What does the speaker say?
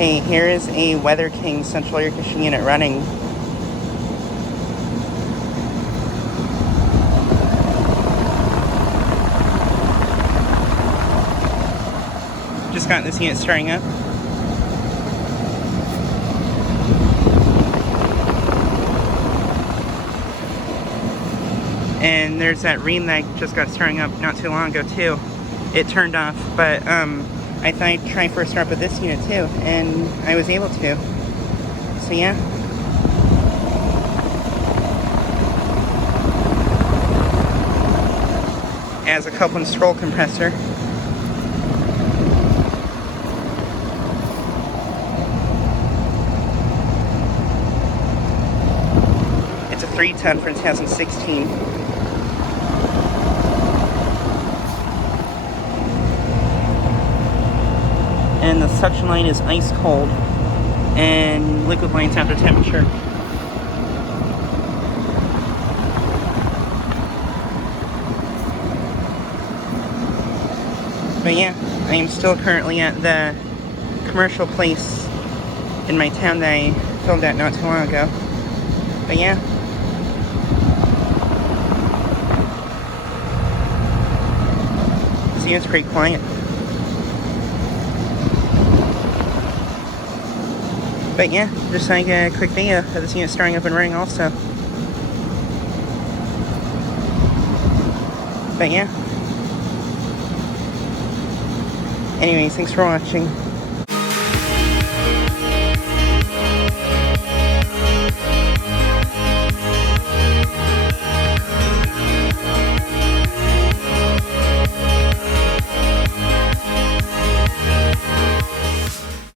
Okay, here is a Weatherkings central air conditioning unit running. Just got this unit starting up. And there's that ream that just got starting up not too long ago too. It turned off, but I thought I'd try first start up with this unit too, and I was able to. So yeah. As a couple and scroll compressor. It's a 3-ton for 2016. And the suction line is ice cold, and liquid line's after temperature. But yeah, I am still currently at the commercial place in my town that I filmed at not too long ago. But yeah. This unit's pretty quiet. But yeah, just like a quick video of this unit starting up and running also. But yeah. Anyways, thanks for watching.